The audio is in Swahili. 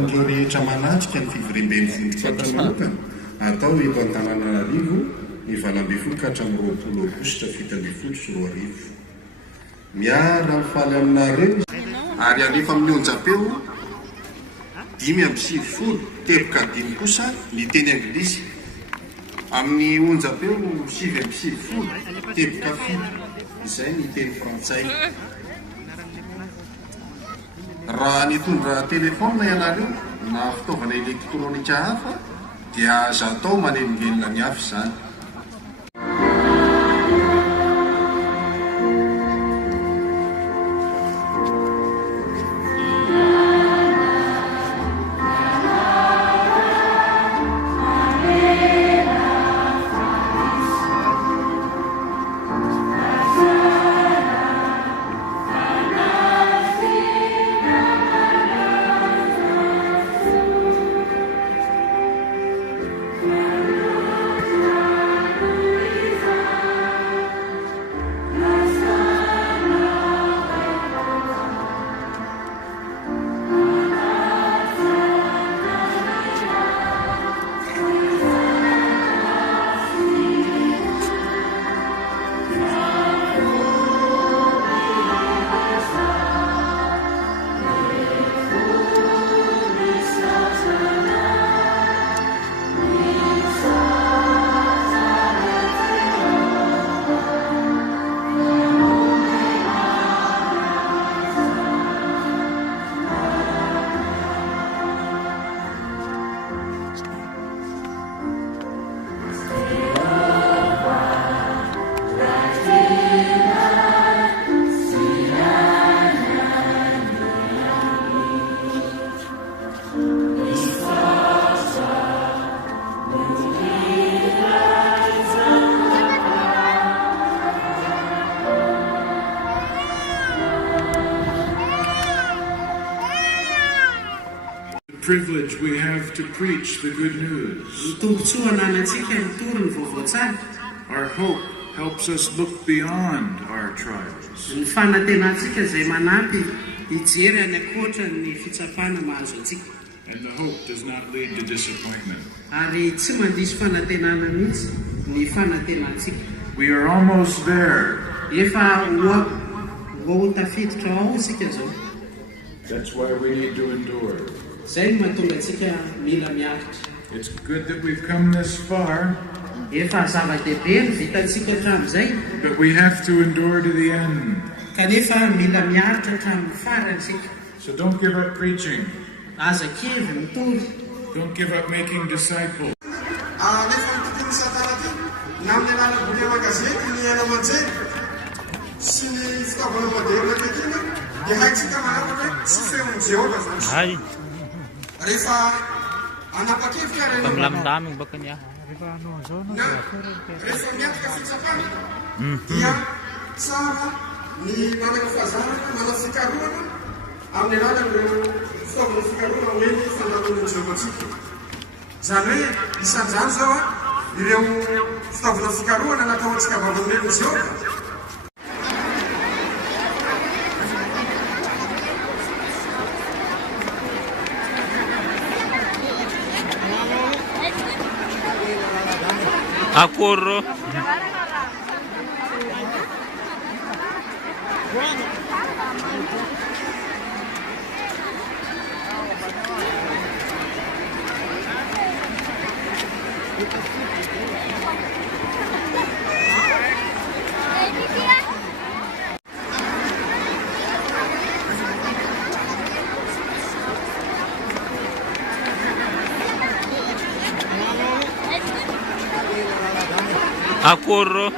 hoan'ireo rehetra manatrika ny fivoremben'ny vondrokatra manokana atao eto Antananarivo ny 20 ka hatramin'ny 20 aogositra 7 sy 4 arivo. Miara mifaly aminareo ary alefa amin'ny onjam-peo 5 teboka 5 kosa ny teny anglisy. Amin'ny onjam-peo 7 teboka 7 izay ny teny frantsay. Raha nitondra telefona ianareo na fitaovana elektronika hafa dia azo atao manelingelina ny hafa izany. Privilege we have to preach the good news. Our hope helps us look beyond our trials. And the hope does not lead to disappointment. We are almost there. That's why we need to endure. It's good that we've come this far, but we have to endure to the end. So don't give up preaching. Don't give up making disciples. Pamlamdaming ba kanya? Akurro. Akurro.